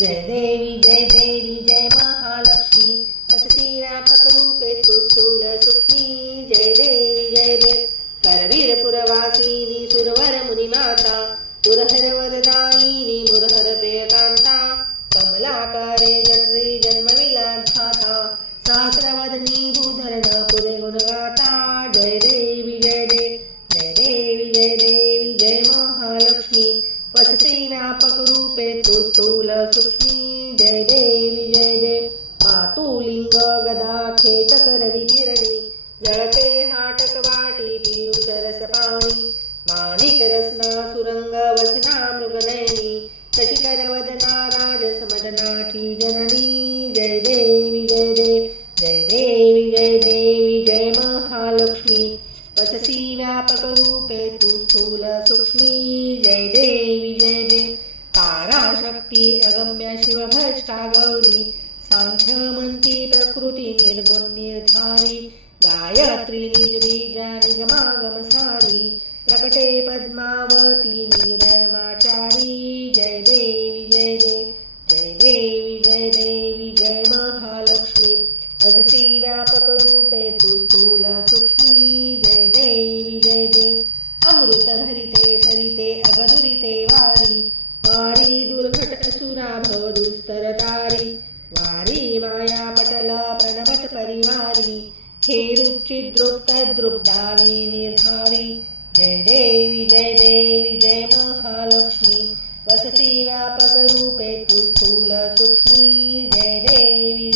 जय देवी जय महालक्ष्मी वसती व्यापक रूपे तू स्थूल सूक्ष्मी जय देव करवीर पुरवासिनी सुरवर मुनिमाता पुरहर वरदायिनी मुरहर प्रियकांता कमलाकारे जठरी जन्मविलाधाता सहस्रवदनी भूधरण पुरे गुणगाता जय देवी जय महालक्ष्मी वसती व्यापक रूपे तू स्थूल सूक्ष्मी जय देव मातुलिंग गदा खेचक रवि किरणी जळके हाटक वाटी पियुष रस पाणी माणिक रसना सुरंग वसना मृगनयनी शशिकर वदना राजस मदनाठी जननी जय देवी जय महालक्ष्मी वसती व्यापक रूपे तू स्थूल सूक्ष्मी जय देवी ताराशक्ती अगम्य शिवभ्रष्टा गौरी सांख्यमंती प्रकृती निर्गुण निर्धारी गायत्री निज बीजा निगमागम सारी प्रकटे पद्मावती निर्धर्माचारी जय देवी जय महालक्ष्मी वसती व्यापक रूपे तू स्थूल सूक्ष्मी जय देवी अमृत भरिते धरिते अगदुरिते वारी वारी दुर्घट असुरा भव दुस्तर तारी वारी माया पटल प्रणमत परिवारी हे रूपचिद्रुप तद्रुप दावी निर्धारी जय देवी जय महालक्ष्मी वसती व्यापक रूपे तू स्थूल सूक्ष्मी जय देवी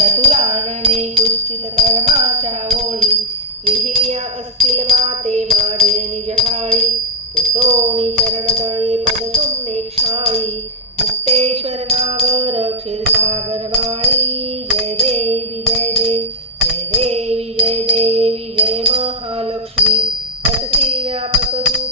चतुरानने कुश्चित कर्माच्या ओळी लिहिल्या असतील माते माझे निजहाळी पुसोणी चरण तळे पद सुमने क्षाळी मुक्तेश्वर नागर क्षीरसागर वाळी जय देवी जय महालक्ष्मी वसती व्यापक रूपे